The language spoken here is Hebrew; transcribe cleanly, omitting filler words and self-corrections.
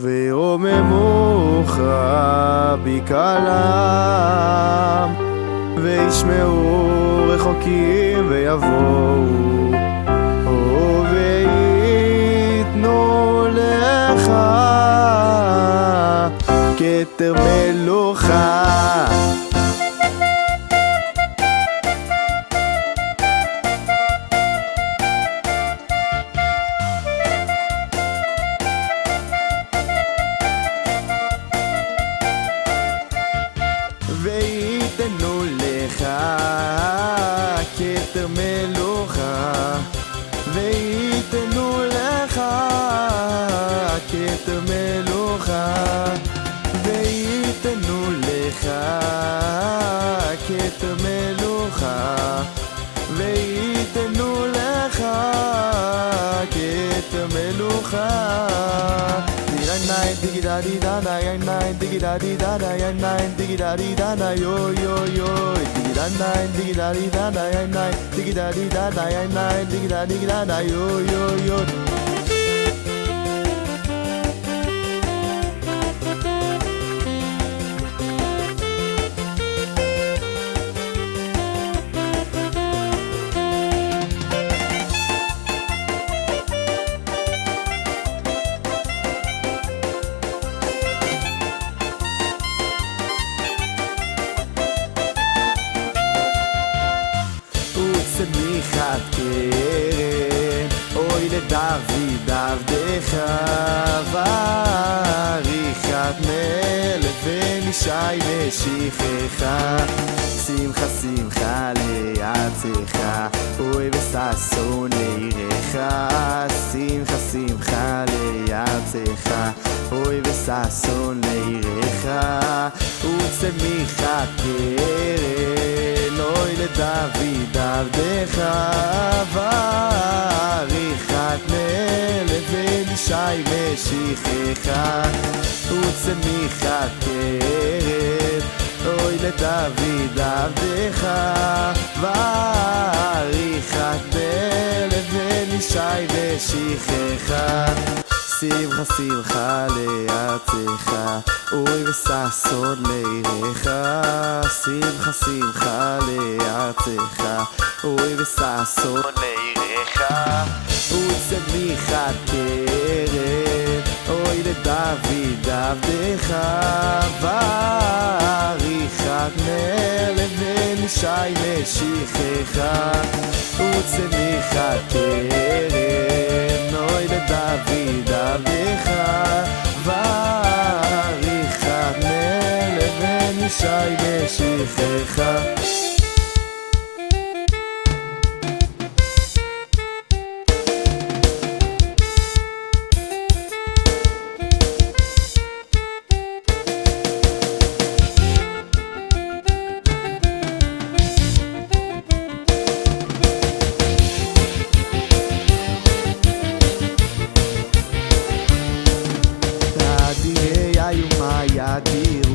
ורוממוך בקהלם, וישמעו רחוקים ויבואו, ויתנו לך כתר מלוכה. ויתנו לך כתר מלוכה, ויתנו לך כתר מלוכה, ויתנו לך כתר מלוכה, ויתנו לך כתר מלוכה. Diggy daddy dada, diggy daddy dada, diggy daddy dada, yo yo yo. Diggy daddy dada, diggy daddy dada, diggy daddy dada, yo yo yo. צמיחת קרן, אוי לדוד עבדך, ועריכת מלך ונישי משיחך. שמחה שמחה לארצך, אוי וששון לעירך. שמחה שמחה לארצך, אוי וששון לעירך. וצמיחת קרן, אוי לדוד עבדך, ועריכת מלך ונישי משיחך. וצמיחת קרן, אוי לדוד עבדך, ועריכת מלך ונישי משיחך. שמחה שמחה לארצך, אוי וששון לעירך. שמחה שמחה לארצך, אוי וששון לעירך. וצמיחת קרן, אוי לדוד עבדך, ועריכת מלך ונישי משיחך. וצמיחת קרן, אוי לדוד עבדך, ועריכת מלך ונישי משיחך. Yadira